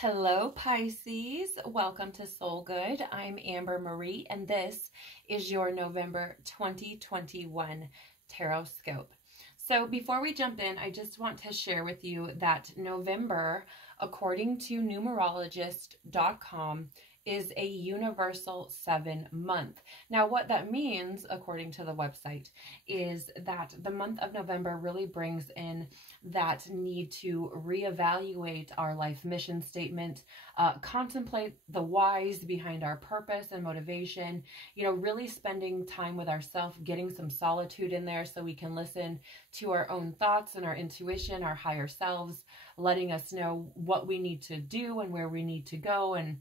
Hello, Pisces. Welcome to Soul Good. I'm Amber Marie, and this is your November 2021 Tarotscope. So before we jump in, I just want to share with you that November, according to numerologist.com, is a universal 7 month. Now, what that means, according to the website, is that the month of November really brings in that need to reevaluate our life mission statement, contemplate the whys behind our purpose and motivation, really spending time with ourselves, getting some solitude in there so we can listen to our own thoughts and our intuition, our higher selves, letting us know what we need to do and where we need to go and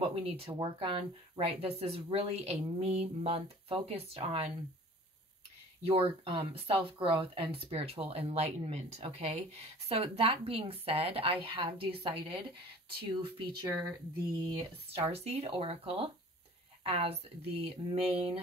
what we need to work on, right? This is really a me month focused on your self-growth and spiritual enlightenment, okay? So that being said, I have decided to feature the Starseed Oracle as the main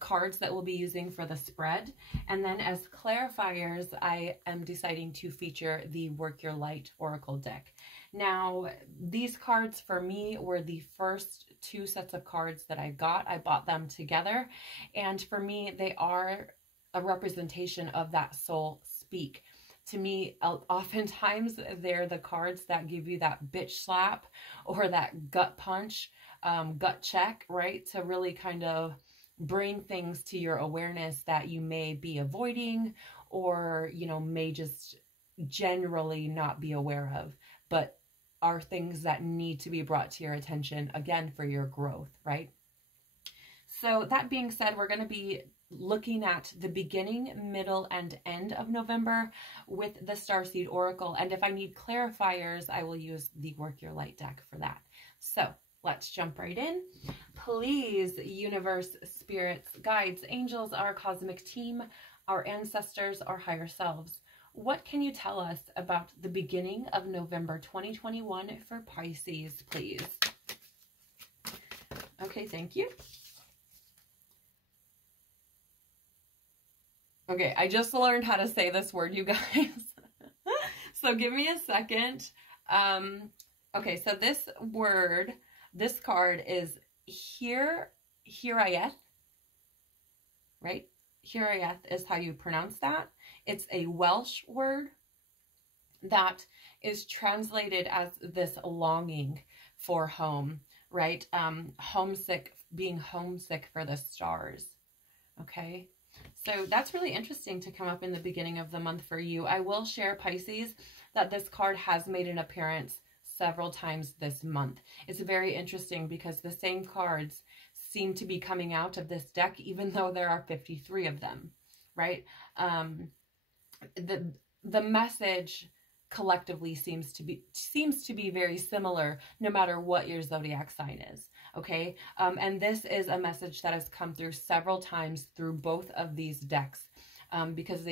cards that we'll be using for the spread. And then as clarifiers, I am deciding to feature the Work Your Light Oracle deck. Now, these cards for me were the first 2 sets of cards that I got. I bought them together. And for me, they are a representation of that soul speak. To me, oftentimes they're the cards that give you that bitch slap or that gut punch, gut check, right? To really kind of bring things to your awareness that you may be avoiding or, may just generally not be aware of, but are things that need to be brought to your attention, again, for your growth, right? So that being said, we're going to be looking at the beginning, middle, and end of November with the Starseed Oracle. And if I need clarifiers, I will use the Work Your Light deck for that. So let's jump right in. Please, universe, spirits, guides, angels, our cosmic team, our ancestors, our higher selves, what can you tell us about the beginning of November 2021 for Pisces, please? Okay, thank you. Okay, I just learned how to say this word, you guys. So give me a second. Okay, so this word, this card is Hiraeth, right? Hiraeth is how you pronounce that. It's a Welsh word that is translated as this longing for home, right? Homesick, being homesick for the stars, okay? So that's really interesting to come up in the beginning of the month for you. I will share, Pisces, that this card has made an appearance several times this month. It's very interesting because the same cards seem to be coming out of this deck, even though there are 53 of them, right? The message collectively seems to be very similar no matter what your zodiac sign is, okay? And this is a message that has come through several times through both of these decks, because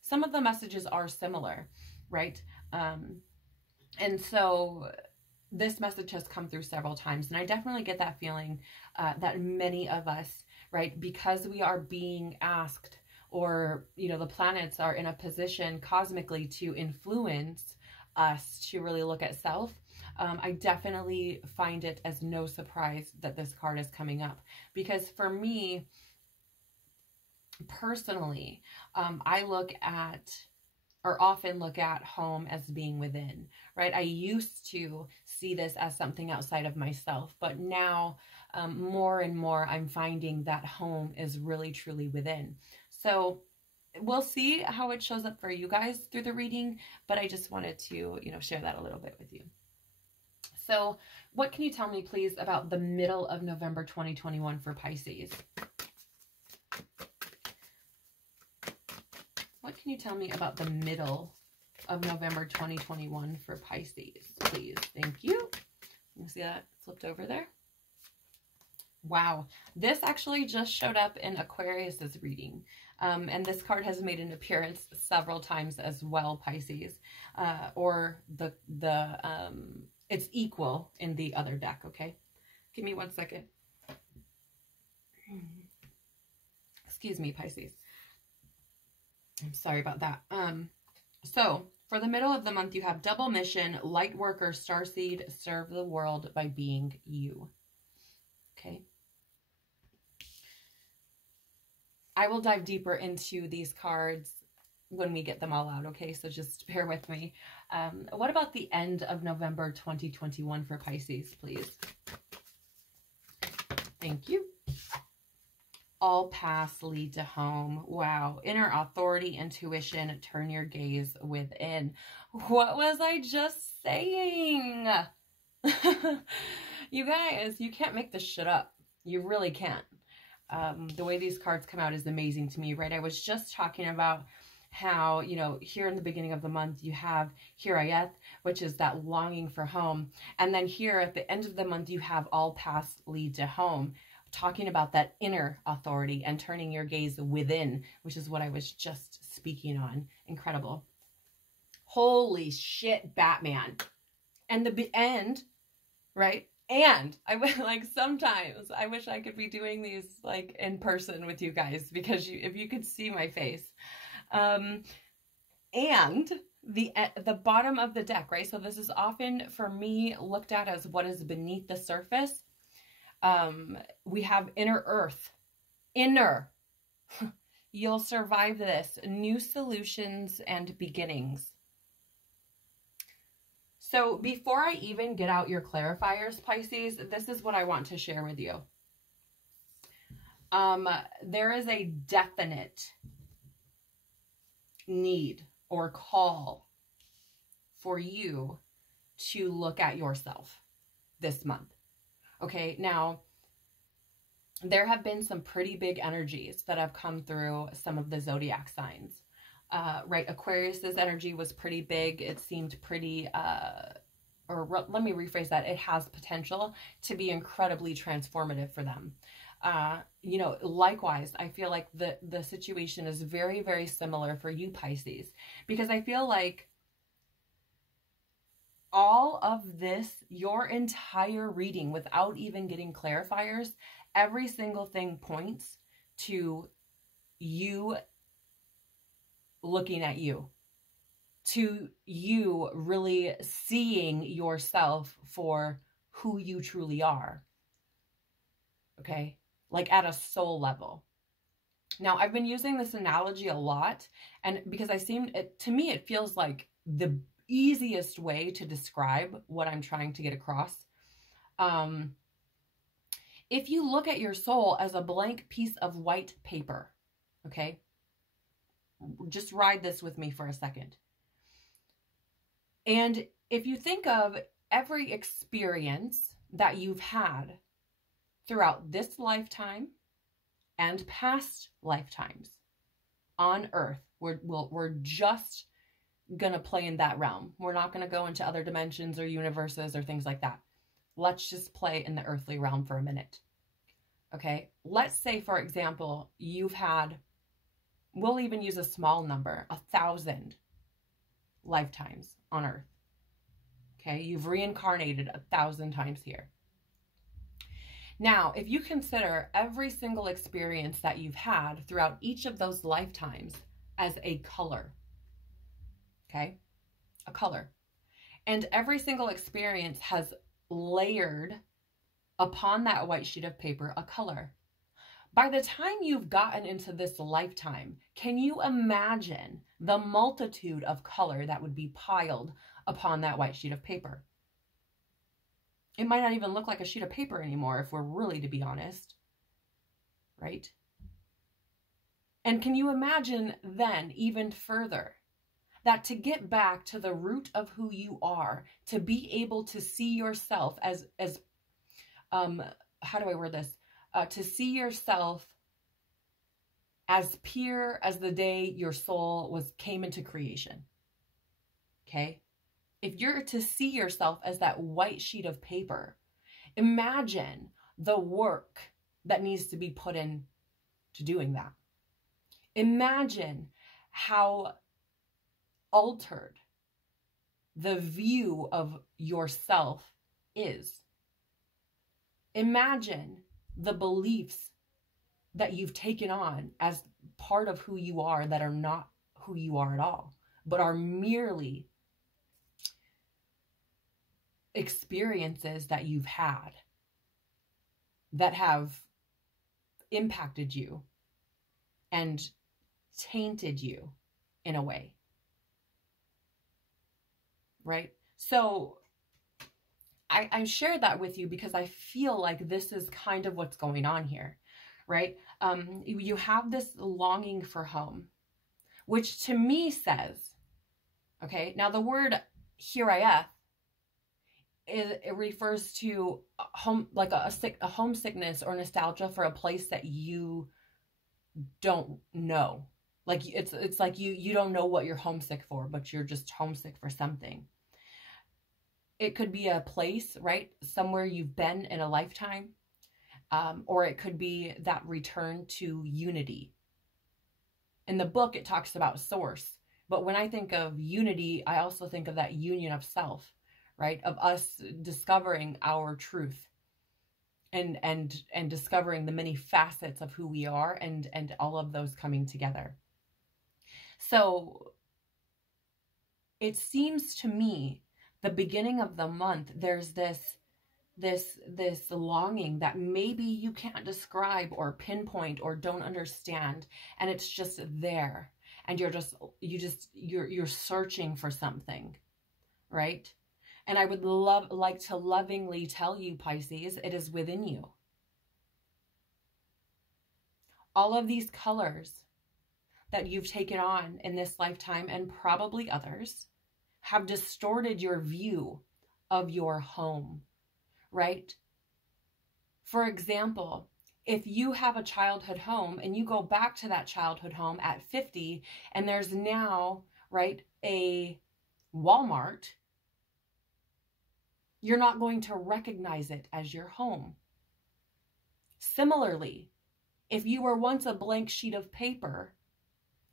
some of the messages are similar, right? And so this message has come through several times, and I definitely get that feeling that many of us, right, because we are being asked, or, the planets are in a position cosmically to influence us to really look at self. I definitely find it as no surprise that this card is coming up, because for me, personally, I often look at home as being within, right? I used to see this as something outside of myself, but now more and more I'm finding that home is really truly within. So we'll see how it shows up for you guys through the reading, but I just wanted to, share that a little bit with you. So what can you tell me, please, about the middle of November 2021 for Pisces? What can you tell me about the middle of November 2021 for Pisces, please? Thank you. You see that flipped over there? Wow. This actually just showed up in Aquarius's reading. And this card has made an appearance several times as well, Pisces. Or it's equal in the other deck, okay? Give me 1 second. Excuse me, Pisces. I'm sorry about that. So For the middle of the month, you have double mission, light worker, starseed, serve the world by being you. Okay. I will dive deeper into these cards when we get them all out, okay? So just bear with me. What about the end of November 2021 for Pisces, please? Thank you. All paths lead to home. Wow. Inner authority, intuition, turn your gaze within. What was I just saying? You guys, you can't make this shit up. You really can't. The way these cards come out is amazing to me, right? I was just talking about how, you know, here in the beginning of the month, you have Hirayeth, which is that longing for home. And then here at the end of the month, you have all paths lead to home, talking about that inner authority and turning your gaze within, which is what I was just speaking on. Incredible. Holy shit, Batman. And the end, right? And I would like, sometimes I wish I could be doing these like in person with you guys, because if you could see my face. And the bottom of the deck, right? So this is often for me looked at as what is beneath the surface. We have inner earth, inner. You'll survive this. New solutions and beginnings. So before I even get out your clarifiers, Pisces, this is what I want to share with you. There is a definite need or call for you to look at yourself this month. Okay, now there have been some pretty big energies that have come through some of the zodiac signs. Right, Aquarius's energy was pretty big. It seemed pretty, let me rephrase that. It has potential to be incredibly transformative for them. You know, likewise, I feel like the situation is very, very similar for you, Pisces, because I feel like all of this, your entire reading, without even getting clarifiers, every single thing points to you looking at you, to you really seeing yourself for who you truly are. Okay? Like at a soul level. Now, I've been using this analogy a lot, and because to me, it feels like the easiest way to describe what I'm trying to get across. If you look at your soul as a blank piece of white paper, okay? Just ride this with me for a second. And if you think of every experience that you've had throughout this lifetime and past lifetimes on Earth, we're just going to play in that realm. We're not going to go into other dimensions or universes or things like that. Let's just play in the earthly realm for a minute. Okay, let's say, for example, you've had, we'll even use a small number, 1,000 lifetimes on Earth. Okay, you've reincarnated 1,000 times here. Now, if you consider every single experience that you've had throughout each of those lifetimes as a color, okay, a color, and every single experience has layered upon that white sheet of paper a color. By the time you've gotten into this lifetime, can you imagine the multitude of color that would be piled upon that white sheet of paper? It might not even look like a sheet of paper anymore, if we're really to be honest, right? And can you imagine then, even further, that to get back to the root of who you are, to be able to see yourself as how do I word this? To see yourself as pure as the day your soul came into creation. Okay? If you're to see yourself as that white sheet of paper, imagine the work that needs to be put in to doing that. Imagine how altered the view of yourself is. Imagine the beliefs that you've taken on as part of who you are that are not who you are at all. but are merely experiences that you've had that have impacted you and tainted you in a way, right? So I shared that with you because I feel like this is kind of what's going on here, right? You have this longing for home, which to me says, okay, now the word hirayeth, it refers to home, like a homesickness or nostalgia for a place that you don't know. Like it's like you don't know what you're homesick for, but you're just homesick for something. It could be a place, right? Somewhere you've been in a lifetime. Or it could be that return to unity. In the book, it talks about source. But when I think of unity, I also think of that union of self, right? Of us discovering our truth and discovering the many facets of who we are and all of those coming together. So it seems to me the beginning of the month, there's this longing that maybe you can't describe or pinpoint or don't understand, and it's just there, and you're searching for something, right? And I would like to lovingly tell you, Pisces, it is within you. All of these colors that you've taken on in this lifetime, and probably others, have distorted your view of your home, right? For example, if you have a childhood home and you go back to that childhood home at 50 and there's now, right, a Walmart, you're not going to recognize it as your home. Similarly, if you were once a blank sheet of paper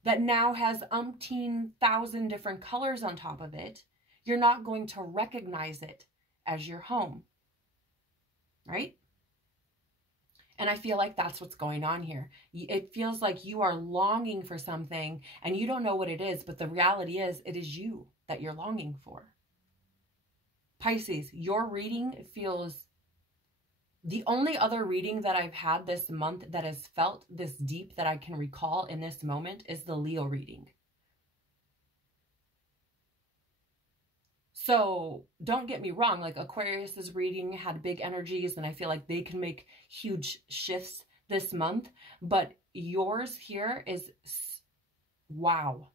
that now has umpteen thousand different colors on top of it, you're not going to recognize it as your home, right? And I feel like that's what's going on here. It feels like you are longing for something and you don't know what it is, but the reality is it is you that you're longing for. Pisces, your reading feels... The only other reading that I've had this month that has felt this deep that I can recall in this moment is the Leo reading. So don't get me wrong, like Aquarius's reading had big energies and I feel like they can make huge shifts this month, but yours here is, wow.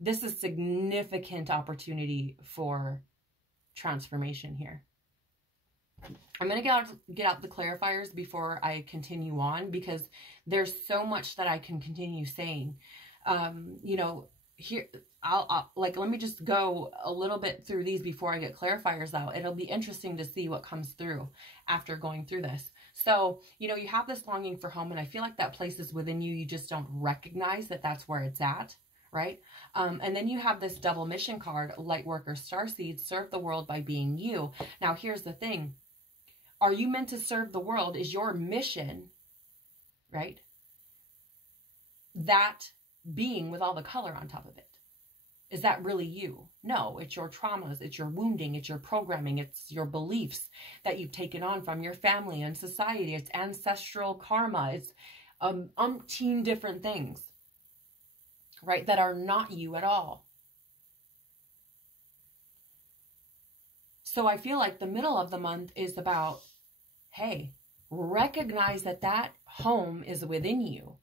This is significant opportunity for transformation here. I'm going to get out the clarifiers before I continue on because there's so much that I can continue saying. You know, here, let me just go a little bit through these before I get clarifiers out. It'll be interesting to see what comes through after going through this. So, you know, you have this longing for home and I feel like that place is within you. You just don't recognize that that's where it's at. Right? And then you have this double mission card, Lightworker Starseed, serve the world by being you. Now, here's the thing. Are you meant to serve the world? Is your mission, right? That being with all the color on top of it. Is that really you? No, it's your traumas, it's your wounding, it's your programming, it's your beliefs that you've taken on from your family and society, it's ancestral karma, it's umpteen different things, right, that are not you at all. So I feel like the middle of the month is about, hey, recognize that that home is within you.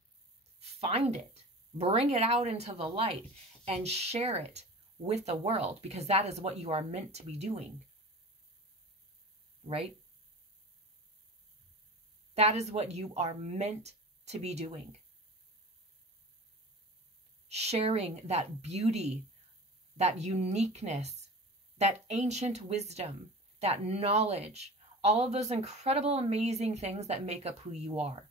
Find it, bring it out into the light, and share it with the world, because that is what you are meant to be doing, right? That is what you are meant to be doing. Sharing that beauty, that uniqueness, that ancient wisdom, that knowledge, all of those incredible, amazing things that make up who you are.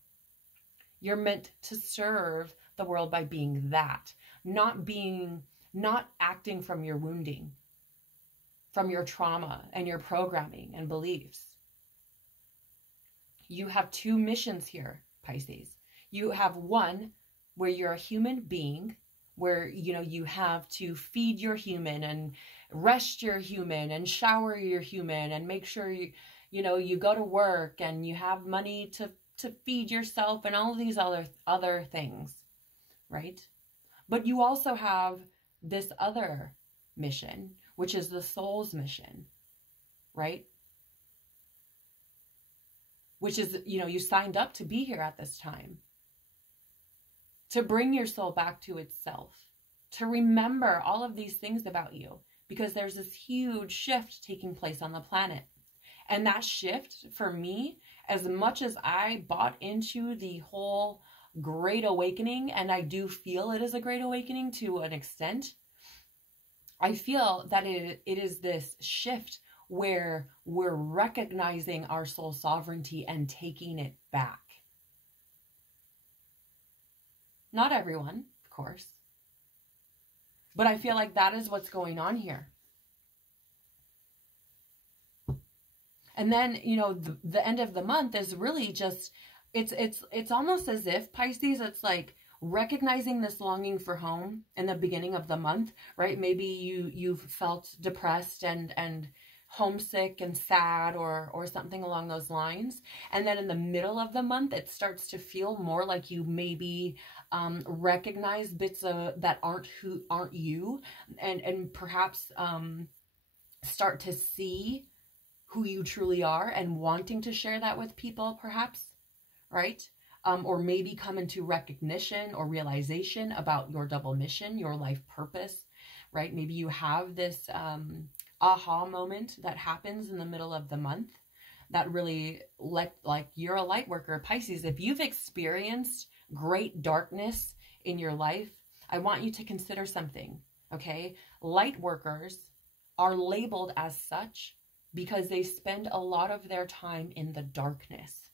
You're meant to serve the world by being that, not acting from your wounding, from your trauma and your programming and beliefs. You have two missions here, Pisces. You have one where you're a human being where, you know, you have to feed your human and rest your human and shower your human and make sure you know, you go to work and you have money to feed yourself and all of these other things, right? But you also have this other mission, which is the soul's mission, right? Which is, you know, you signed up to be here at this time, to bring your soul back to itself, to remember all of these things about you, because there's this huge shift taking place on the planet. And that shift, for me, as much as I bought into the whole Great Awakening, and I do feel it is a Great Awakening to an extent, I feel that it is this shift where we're recognizing our soul sovereignty and taking it back. Not everyone, of course, but I feel like that is what's going on here. And then, you know, the end of the month is really just, it's almost as if, Pisces, it's like recognizing this longing for home in the beginning of the month, right? Maybe you've felt depressed and homesick and sad or something along those lines. And then in the middle of the month, it starts to feel more like you maybe recognize bits that aren't you, and perhaps start to see who you truly are and wanting to share that with people, perhaps, right? Or maybe come into recognition or realization about your double mission, your life purpose, right? Maybe you have this aha moment that happens in the middle of the month that really, like you're a light worker, Pisces. If you've experienced great darkness in your life, I want you to consider something, okay? Light workers are labeled as such because they spend a lot of their time in the darkness.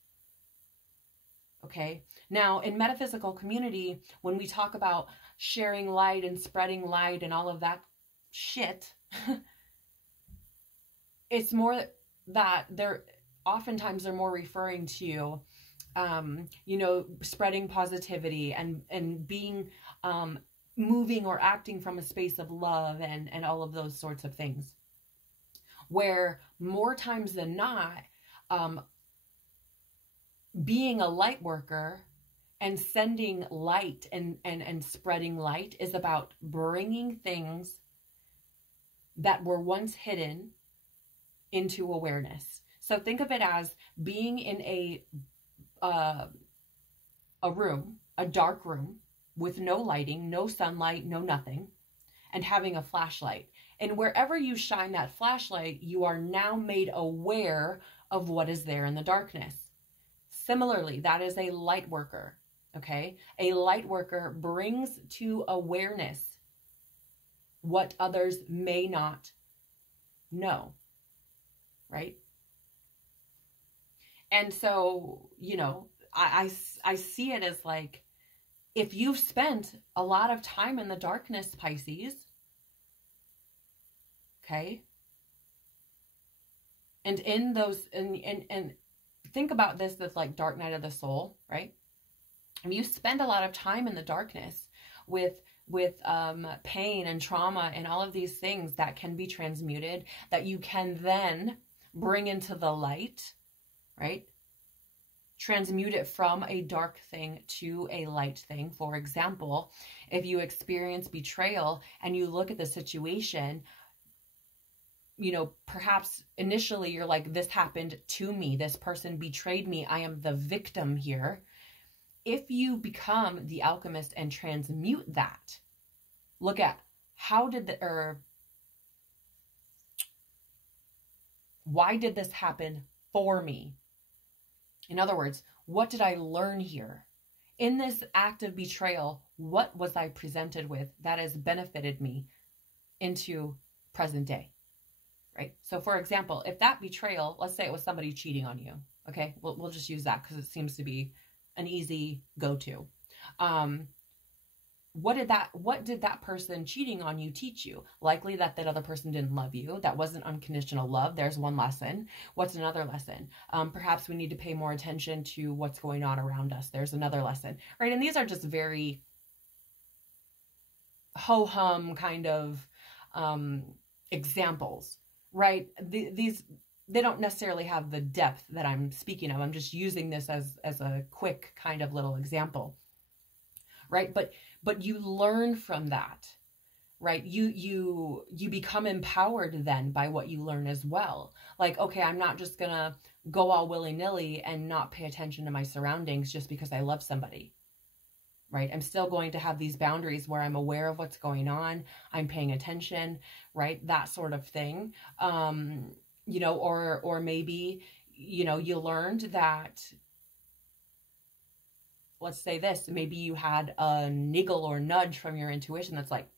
Okay. Now, in metaphysical community, when we talk about sharing light and spreading light and all of that shit, it's more that oftentimes they're more referring to, you know, spreading positivity and being, moving or acting from a space of love and all of those sorts of things. Where more times than not, being a light worker and sending light and spreading light is about bringing things that were once hidden into awareness. So think of it as being in a room, a dark room with no lighting, no sunlight, no nothing, and having a flashlight. And wherever you shine that flashlight, you are now made aware of what is there in the darkness. Similarly, that is a light worker, okay? A light worker brings to awareness what others may not know, right? And so, you know, I see it as like, if you've spent a lot of time in the darkness, Pisces, okay, and in those, and think about this as like dark night of the soul, right? If you spend a lot of time in the darkness with pain and trauma and all of these things that can be transmuted, that you can then bring into the light, right? Transmute it from a dark thing to a light thing. For example, if you experience betrayal and you look at the situation, you know, perhaps initially you're like, this happened to me. This person betrayed me. I am the victim here. If you become the alchemist and transmute that, look at why did this happen for me? In other words, what did I learn here? In this act of betrayal, what was I presented with that has benefited me into present day? Right? So for example, if that betrayal, let's say it was somebody cheating on you. Okay. We'll just use that because it seems to be an easy go-to. What did that person cheating on you teach you? Likely that other person didn't love you. That wasn't unconditional love. There's one lesson. What's another lesson? Perhaps we need to pay more attention to what's going on around us. There's another lesson, right? And these are just very ho-hum kind of examples, right? They don't necessarily have the depth that I'm speaking of. I'm just using this as a quick kind of little example, right? But you learn from that, right? You become empowered then by what you learn as well. Like, okay, I'm not just gonna go all willy-nilly and not pay attention to my surroundings just because I love somebody, right? I'm still going to have these boundaries where I'm aware of what's going on. I'm paying attention, right? That sort of thing. You know, or maybe, you know, you learned that, let's say this, maybe you had a niggle or nudge from your intuition that's like,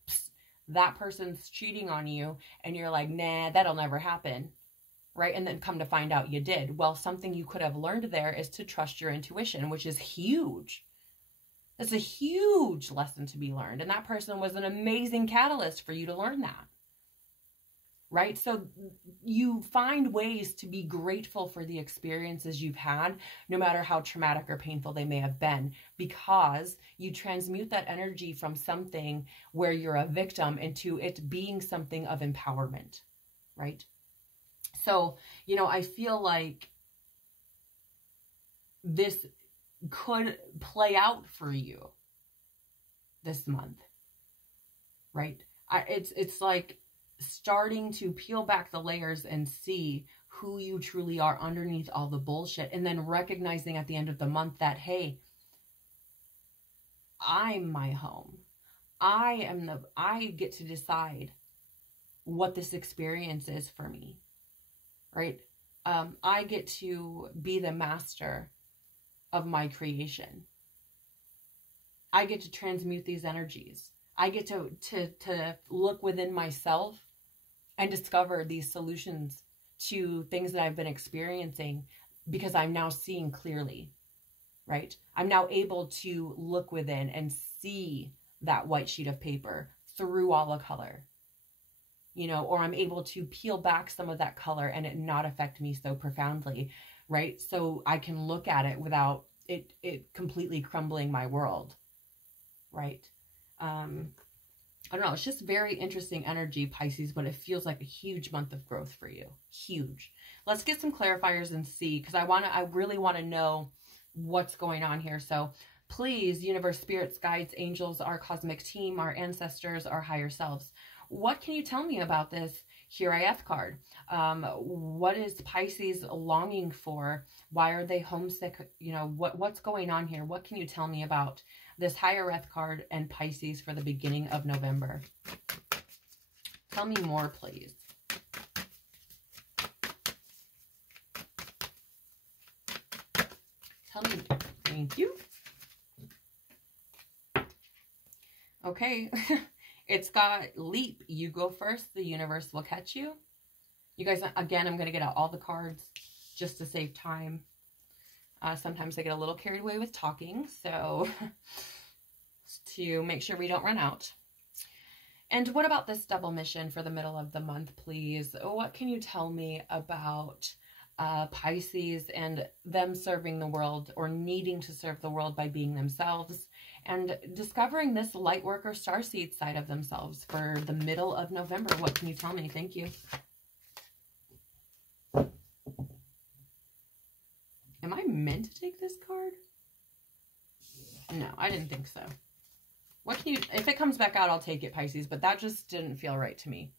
that person's cheating on you, and you're like, nah, that'll never happen, right? And then come to find out you did. Well, something you could have learned there is to trust your intuition, which is huge. That's a huge lesson to be learned. And that person was an amazing catalyst for you to learn that, right? So you find ways to be grateful for the experiences you've had, no matter how traumatic or painful they may have been, because you transmute that energy from something where you're a victim into it being something of empowerment, right? So, you know, I feel like this could play out for you this month, right? It's like starting to peel back the layers and see who you truly are underneath all the bullshit, and then recognizing at the end of the month that, hey, I'm my home. I get to decide what this experience is for me, right? I get to be the master of my creation. I get to transmute these energies. I get to look within myself and discover these solutions to things that I've been experiencing, because I'm now seeing clearly, right? I'm now able to look within and see that white sheet of paper through all the color, you know, or I'm able to peel back some of that color and it not affect me so profoundly, right? So I can look at it without it completely crumbling my world, right? I don't know. It's just very interesting energy, Pisces, but it feels like a huge month of growth for you. Huge. Let's get some clarifiers and see, because I really want to know what's going on here. So please, universe, spirits, guides, angels, our cosmic team, our ancestors, our higher selves, what can you tell me about this Here I F card? What is Pisces longing for? Why are they homesick? You know, what's going on here? What can you tell me about this Higher Earth card and Pisces for the beginning of November? Tell me more, please. Tell me. Thank you. Okay. It's got leap. You go first. The universe will catch you. You guys, again, I'm going to get out all the cards just to save time. Sometimes I get a little carried away with talking, so to make sure we don't run out. And what about this double mission for the middle of the month, please? What can you tell me about Pisces and them serving the world, or needing to serve the world by being themselves, and discovering this Lightworker Starseed side of themselves for the middle of November? What can you tell me? Thank you. Am I meant to take this card? No, I didn't think so. What can you, if it comes back out, I'll take it, Pisces, but that just didn't feel right to me.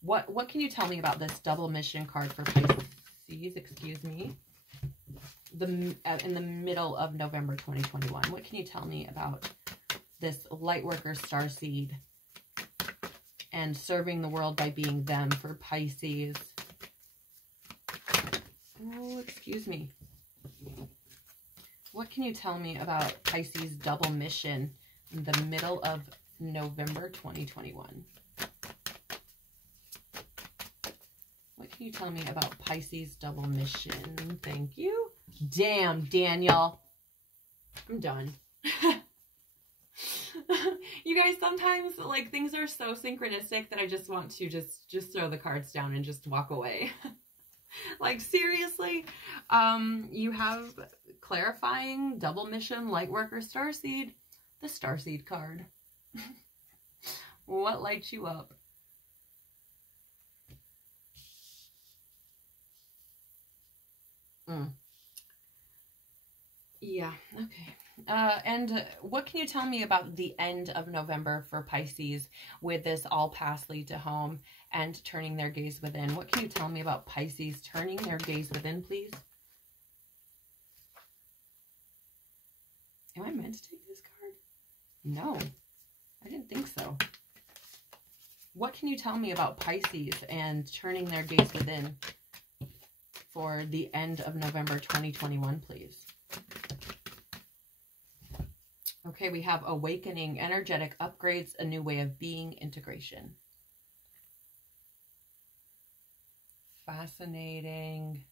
What can you tell me about this double mission card for Pisces, excuse me, in the middle of November 2021? What can you tell me about this Lightworker Starseed and serving the world by being them for Pisces? Oh, excuse me. What can you tell me about Pisces double mission in the middle of November 2021? What can you tell me about Pisces double mission? Thank you. Damn, Daniel. I'm done. You guys, sometimes, like, things are so synchronistic that I just want to just throw the cards down and just walk away. Like, seriously, you have clarifying double mission Lightworker Starseed, the Starseed card. What lights you up? Yeah, okay. And what can you tell me about the end of November for Pisces with this all paths lead to home and turning their gaze within? What can you tell me about Pisces turning their gaze within, please? Am I meant to take this card? No, I didn't think so. What can you tell me about Pisces and turning their gaze within for the end of November 2021, please? Okay, we have awakening, energetic upgrades, a new way of being, integration. Fascinating.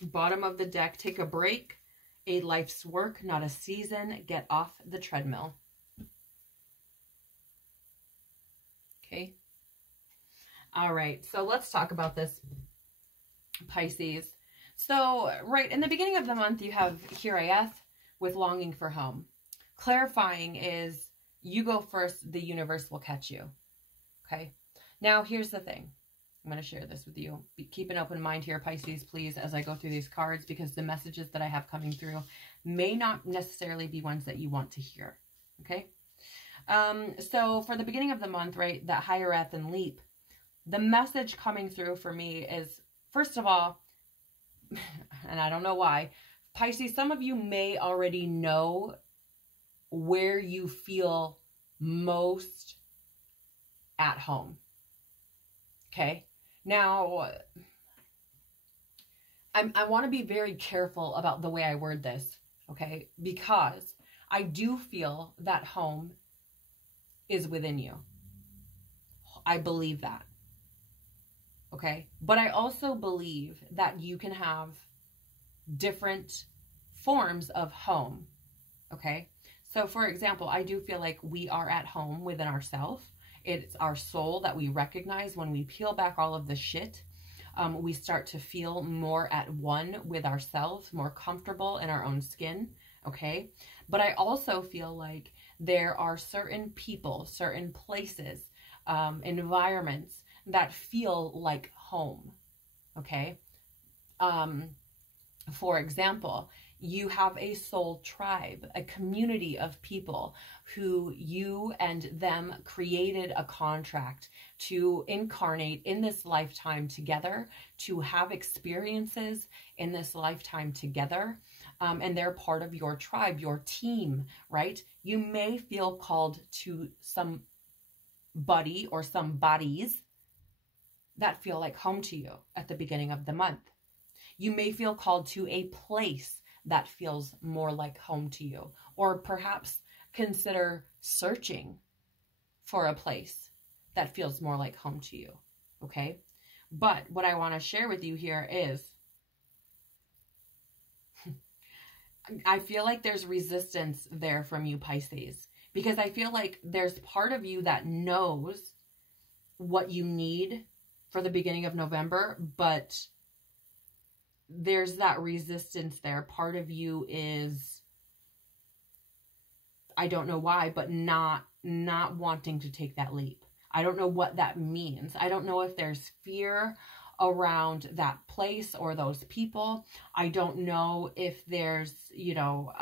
Bottom of the deck, take a break. A life's work, not a season. Get off the treadmill. Okay. All right, so let's talk about this, Pisces. So, right, in the beginning of the month, you have Hiraeth with longing for home. Clarifying is you go first, the universe will catch you. Okay? Now, here's the thing. I'm going to share this with you. Keep an open mind here, Pisces, please, as I go through these cards, because the messages that I have coming through may not necessarily be ones that you want to hear. Okay? So, for the beginning of the month, right, that Hiraeth and leap, the message coming through for me is, first of all, and I don't know why, Pisces, some of you may already know where you feel most at home. Okay? Now, I want to be very careful about the way I word this, okay? Because I do feel that home is within you. I believe that. Okay? But I also believe that you can have different forms of home. Okay? So, for example, I do feel like we are at home within ourselves. It's our soul that we recognize when we peel back all of the shit. We start to feel more at one with ourselves, more comfortable in our own skin. Okay? But I also feel like there are certain people, certain places, environments that feel like home. Okay? For example, you have a soul tribe, a community of people who you and them created a contract to incarnate in this lifetime together, to have experiences in this lifetime together. And they're part of your tribe, your team, right? You may feel called to somebody or some bodies that feel like home to you at the beginning of the month. You may feel called to a place that feels more like home to you, or perhaps consider searching for a place that feels more like home to you, okay? But what I want to share with you here is I feel like there's resistance there from you, Pisces, because I feel like there's part of you that knows what you need for the beginning of November, but there's that resistance there. Part of you is, I don't know why, but not wanting to take that leap. I don't know what that means. I don't know if there's fear around that place or those people. I don't know if there's, you know,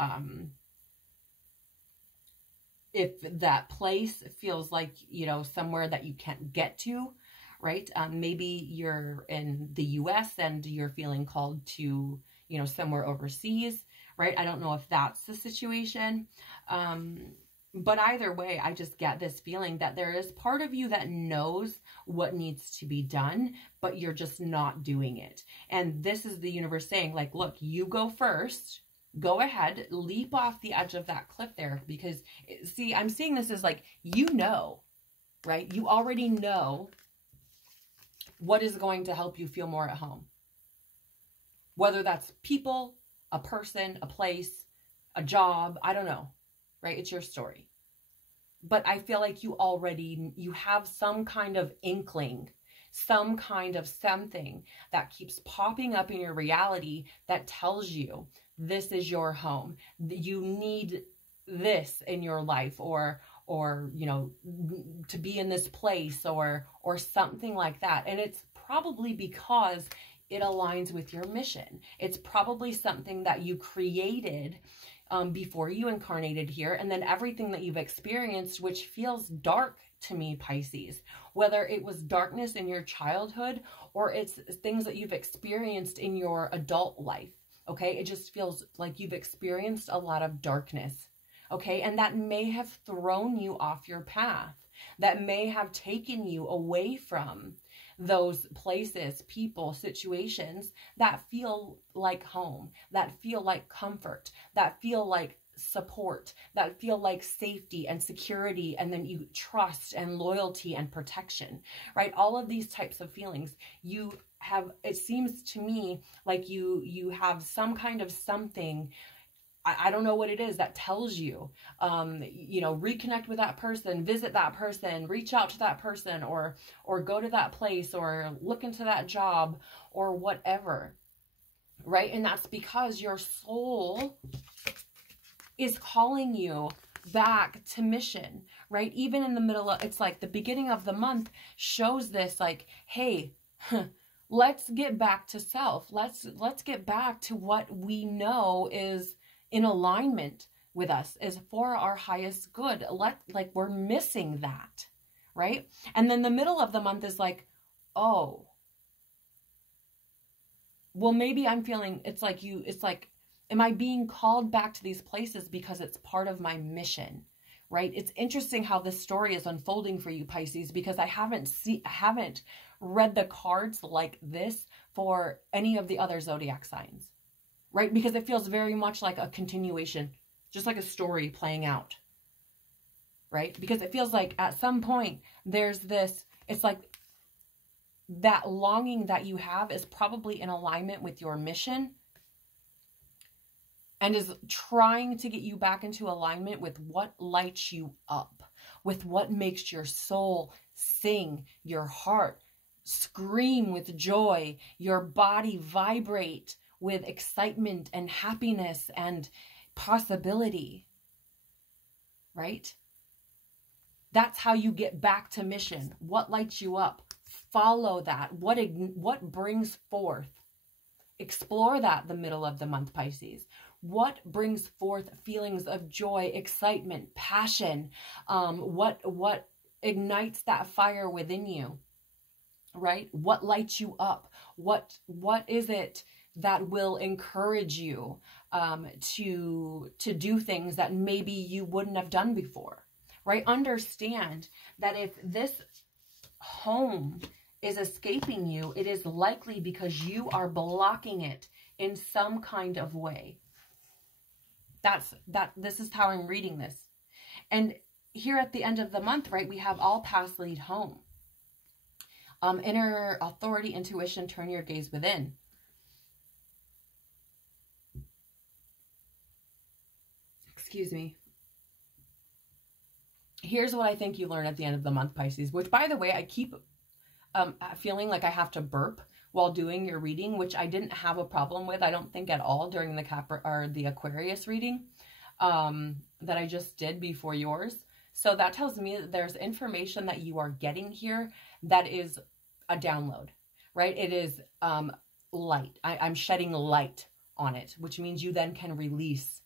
if that place feels like, you know, somewhere that you can't get to. Right? Maybe you're in the US and you're feeling called to, you know, somewhere overseas, right? I don't know if that's the situation. But either way, I just get this feeling that there is part of you that knows what needs to be done, but you're just not doing it. And this is the universe saying, like, look, you go first. Go ahead, leap off the edge of that cliff there. Because, see, I'm seeing this as like, you know, right? You already know what is going to help you feel more at home. Whether that's people, a person, a place, a job, I don't know, right? It's your story. But I feel like you have some kind of inkling, some kind of something that keeps popping up in your reality that tells you this is your home. You need this in your life, or you know, to be in this place, or something like that. And it's probably because it aligns with your mission. It's probably something that you created before you incarnated here, and then everything that you've experienced, which feels dark to me, Pisces, whether it was darkness in your childhood or it's things that you've experienced in your adult life. Okay, it just feels like you've experienced a lot of darkness. Okay, and that may have thrown you off your path. That may have taken you away from those places, people, situations that feel like home, that feel like comfort, that feel like support, that feel like safety and security, and then you trust and loyalty and protection, right? All of these types of feelings you have. It seems to me like you have some kind of something, I don't know what it is, that tells you, you know, reconnect with that person, visit that person, reach out to that person, or go to that place, or look into that job, or whatever, right? And that's because your soul is calling you back to mission, right? Even in the middle of, it's like the beginning of the month shows this, like, hey, let's get back to self. Let's get back to what we know is in alignment with us, is for our highest good. Like we're missing that, right? And then the middle of the month is like, oh, well, maybe I'm feeling, it's like, am I being called back to these places because it's part of my mission, right? It's interesting how this story is unfolding for you, Pisces, because I haven't read the cards like this for any of the other zodiac signs. Right? Because it feels very much like a continuation, just like a story playing out, right? Because it feels like at some point there's this, it's like that longing that you have is probably in alignment with your mission and is trying to get you back into alignment with what lights you up, with what makes your soul sing, your heart scream with joy, your body vibrate with excitement and happiness and possibility, right? That's how you get back to mission. What lights you up? Follow that. What brings forth? Explore that the middle of the month, Pisces. What brings forth feelings of joy, excitement, passion? What ignites that fire within you, right? What lights you up? What is it that will encourage you to do things that maybe you wouldn't have done before, right? Understand that if this home is escaping you, it is likely because you are blocking it in some kind of way. This is how I'm reading this. And here at the end of the month, right, we have all paths lead home. Inner authority, intuition, turn your gaze within. Excuse me. Here's what I think you learn at the end of the month, Pisces, which, by the way, I keep feeling like I have to burp while doing your reading, which I didn't have a problem with, I don't think, at all during the Aquarius reading that I just did before yours. So that tells me that there's information that you are getting here that is a download, right? It is light. I'm shedding light on it, which means you then can release,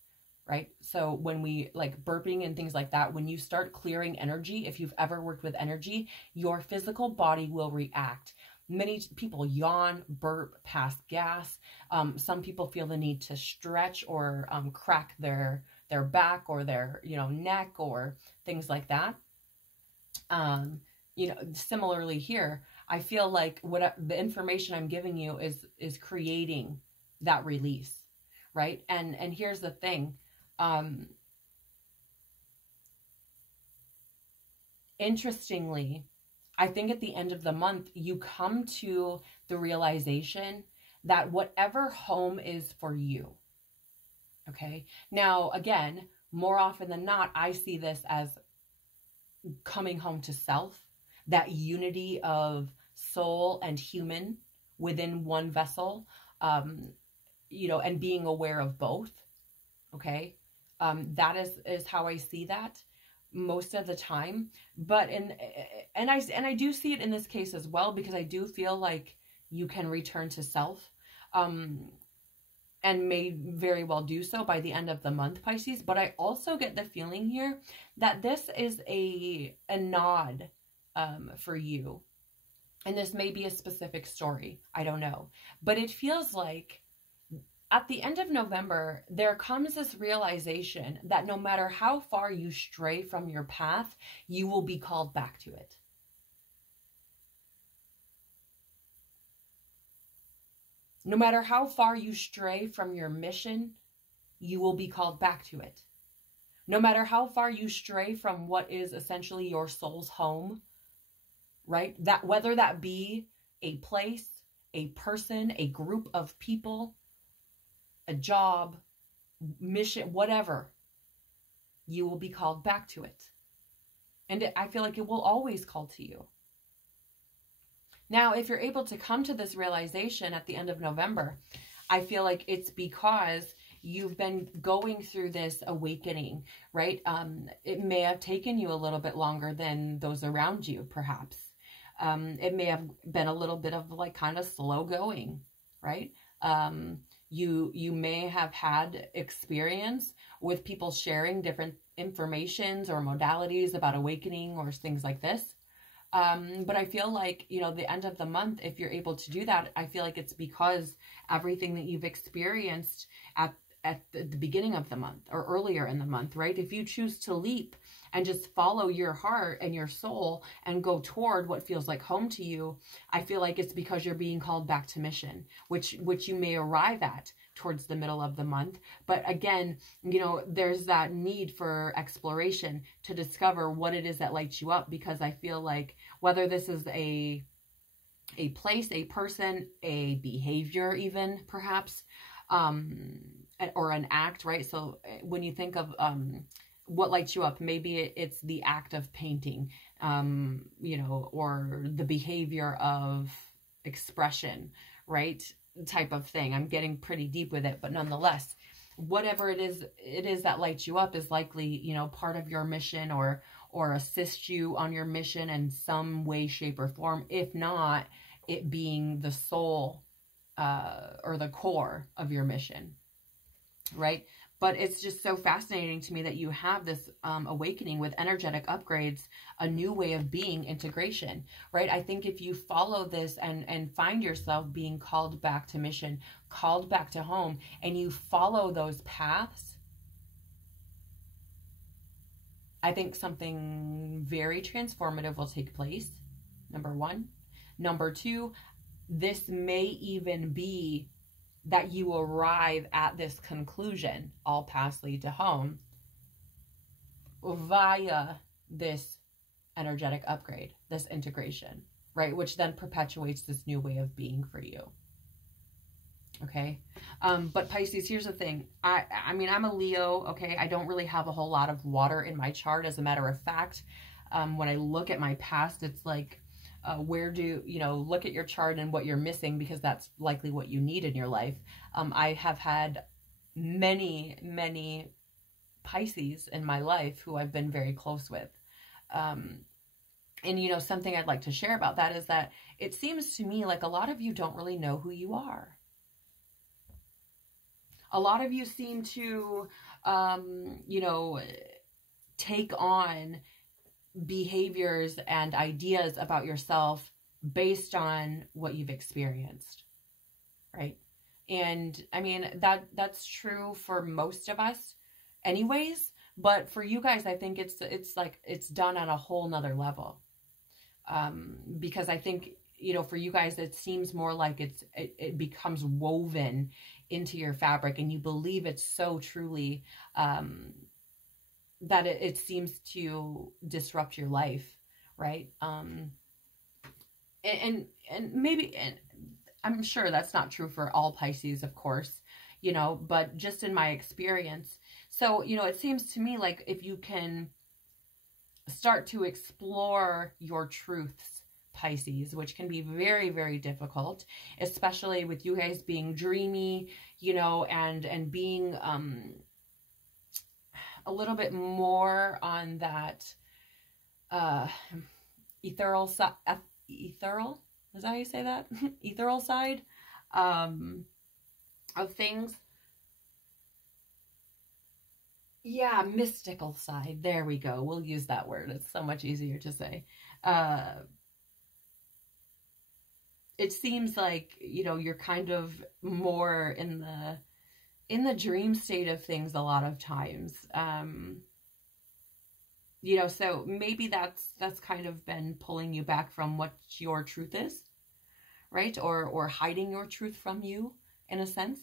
right? So when we, like burping and things like that, when you start clearing energy, if you've ever worked with energy, your physical body will react. Many people yawn, burp, pass gas. Some people feel the need to stretch or crack their back or their, neck or things like that. Similarly here, I feel like the information I'm giving you is creating that release, right? And here's the thing. Interestingly, I think at the end of the month, you come to the realization that whatever home is for you, okay? Now, again, more often than not, I see this as coming home to self, that unity of soul and human within one vessel, and being aware of both, okay? That is how I see that most of the time. But and I do see it in this case as well, because I do feel like you can return to self, and may very well do so by the end of the month, Pisces. But I also get the feeling here that this is a nod for you. And this may be a specific story. I don't know. But it feels like at the end of November, there comes this realization that no matter how far you stray from your path, you will be called back to it. No matter how far you stray from your mission, you will be called back to it. No matter how far you stray from what is essentially your soul's home, right? That whether that be a place, a person, a group of people, a job, mission, whatever, you will be called back to it. And I feel like it will always call to you. Now, if you're able to come to this realization at the end of November, I feel like it's because you've been going through this awakening, right? It may have taken you a little bit longer than those around you, perhaps. It may have been a little bit of like kind of slow going, right? You may have had experience with people sharing different informations or modalities about awakening or things like this. But I feel like, you know, the end of the month, if you're able to do that, I feel like it's because everything that you've experienced at the beginning of the month or earlier in the month, right? If you choose to leap and just follow your heart and your soul and go toward what feels like home to you, I feel like it's because you're being called back to mission, which you may arrive at towards the middle of the month. But again, you know, there's that need for exploration to discover what it is that lights you up, because I feel like whether this is a place, a person, a behavior even perhaps, or an act, right? So when you think of what lights you up, maybe it's the act of painting, you know, or the behavior of expression, right? Type of thing. I'm getting pretty deep with it, but nonetheless, whatever it is that lights you up is likely, you know, part of your mission or assist you on your mission in some way, shape, or form, if not it being the soul or the core of your mission, right? But it's just so fascinating to me that you have this awakening with energetic upgrades, a new way of being, integration, right? I think if you follow this and find yourself being called back to mission, called back to home, and you follow those paths, I think something very transformative will take place, number one. Number two, this may even be that you arrive at this conclusion, all paths lead to home, via this energetic upgrade, this integration, right? Which then perpetuates this new way of being for you. Okay. But Pisces, here's the thing. I mean, I'm a Leo. Okay. I don't really have a whole lot of water in my chart. As a matter of fact, when I look at my past, it's like, where do, you know, look at your chart and what you're missing, because that's likely what you need in your life. I have had many Pisces in my life who I've been very close with. And, you know, something I'd like to share about that is that it seems to me like a lot of you don't really know who you are. A lot of you seem to, you know, take on behaviors and ideas about yourself based on what you've experienced, right? And I mean, that's true for most of us anyways, but for you guys, I think it's like it's done on a whole nother level. Because I think, you know, for you guys, it seems more like it becomes woven into your fabric, and you believe it so truly, that it seems to disrupt your life, right? And maybe, and I'm sure that's not true for all Pisces, of course, you know, but just in my experience. So, you know, it seems to me like if you can start to explore your truths, Pisces, which can be very, very difficult, especially with you guys being dreamy, you know, and being, a little bit more on that ethereal, is that how you say that? Ethereal side of things. Yeah, mystical side. There we go. We'll use that word. It's so much easier to say. It seems like, you know, you're kind of more in the dream state of things a lot of times. You know, so maybe that's kind of been pulling you back from what your truth is, right? Or hiding your truth from you in a sense.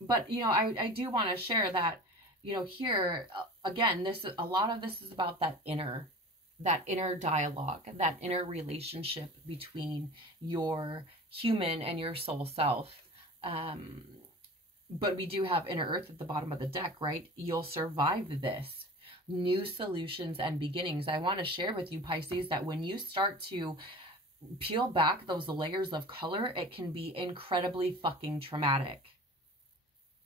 But, you know, I do want to share that, you know, here, again, a lot of this is about that inner dialogue, that inner relationship between your human and your soul self. But we do have inner earth at the bottom of the deck, right? You'll survive this. New solutions and beginnings. I want to share with you, Pisces, that when you start to peel back those layers of color, it can be incredibly fucking traumatic.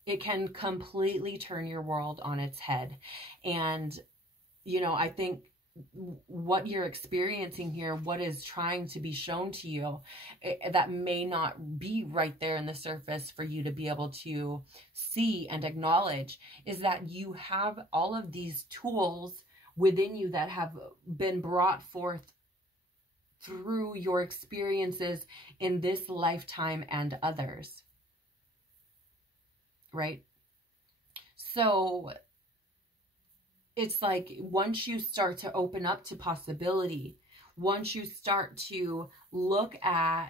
It can completely turn your world on its head. And, you know, I think what you're experiencing here, what is trying to be shown to you, that may not be right there in the surface for you to be able to see and acknowledge, is that you have all of these tools within you that have been brought forth through your experiences in this lifetime and others. Right? So it's like once you start to open up to possibility, once you start to look at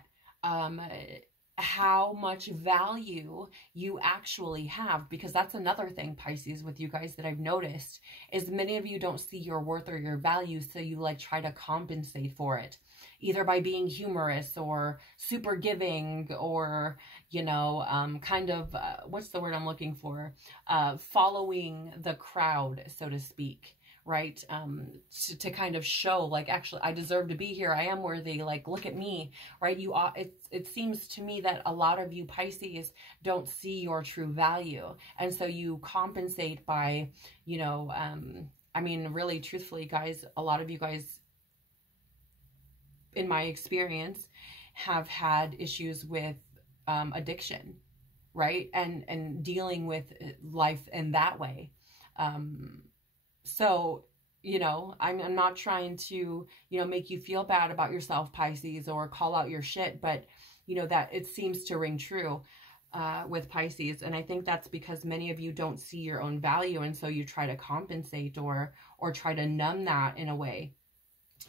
how much value you actually have, because that's another thing, Pisces, with you guys that I've noticed, is many of you don't see your worth or your value, so you like try to compensate for it, either by being humorous or super giving, or, you know, kind of, what's the word I'm looking for? Following the crowd, so to speak, right? To kind of show, like, actually, I deserve to be here. I am worthy. Like, look at me, right? It seems to me that a lot of you Pisces don't see your true value. And so you compensate by, you know, I mean, really, truthfully, guys, a lot of you guys, in my experience, have had issues with addiction, right? And dealing with life in that way. So, you know, I'm not trying to, you know, make you feel bad about yourself, Pisces, or call out your shit, but, you know, that it seems to ring true with Pisces. And I think that's because many of you don't see your own value, and so you try to compensate or try to numb that in a way.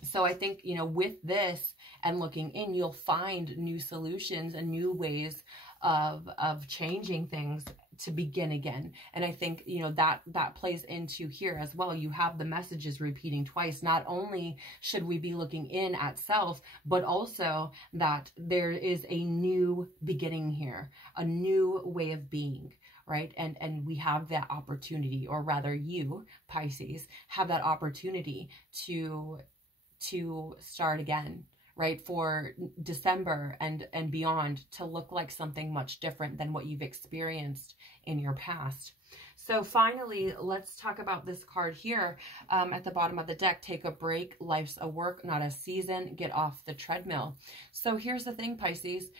So I think, you know, with this and looking in, you'll find new solutions and new ways of changing things to begin again. And I think, you know, that plays into here as well. You have the messages repeating twice. Not only should we be looking in at self, but also that there is a new beginning here, a new way of being. Right? And we have that opportunity, or rather you, Pisces, have that opportunity to start again, right? For December and beyond, to look like something much different than what you've experienced in your past. So finally, let's talk about this card here at the bottom of the deck. Take a break. Life's a work, not a season. Get off the treadmill. So here's the thing, Pisces.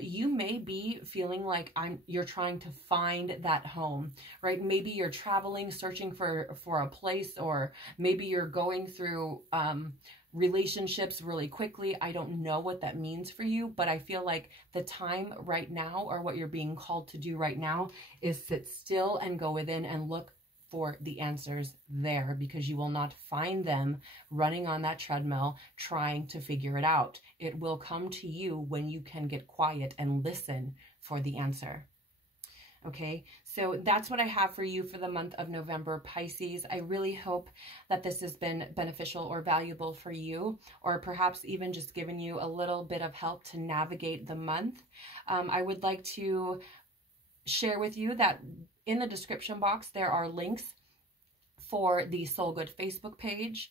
You may be feeling like you're trying to find that home, right? Maybe you're traveling, searching for a place, or maybe you're going through relationships really quickly. I don't know what that means for you, but I feel like the time right now, or what you're being called to do right now, is sit still and go within and look for the answers there, because you will not find them running on that treadmill trying to figure it out. It will come to you when you can get quiet and listen for the answer. Okay, so that's what I have for you for the month of November, Pisces. I really hope that this has been beneficial or valuable for you, or perhaps even just given you a little bit of help to navigate the month. I would like to share with you that in the description box, there are links for the Soul Good Facebook page,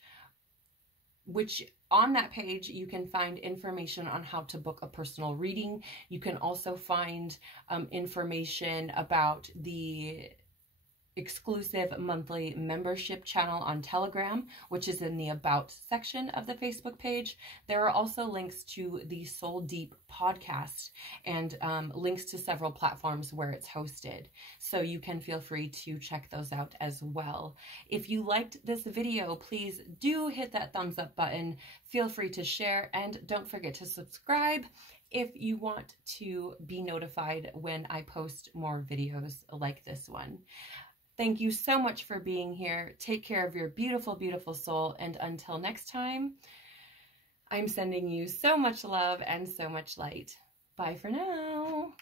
which on that page, you can find information on how to book a personal reading. You can also find information about the exclusive monthly membership channel on Telegram, which is in the About section of the Facebook page. There are also links to the Soul Deep podcast and links to several platforms where it's hosted. So you can feel free to check those out as well. If you liked this video, please do hit that thumbs up button. Feel free to share, and don't forget to subscribe if you want to be notified when I post more videos like this one. Thank you so much for being here. Take care of your beautiful, beautiful soul. And until next time, I'm sending you so much love and so much light. Bye for now.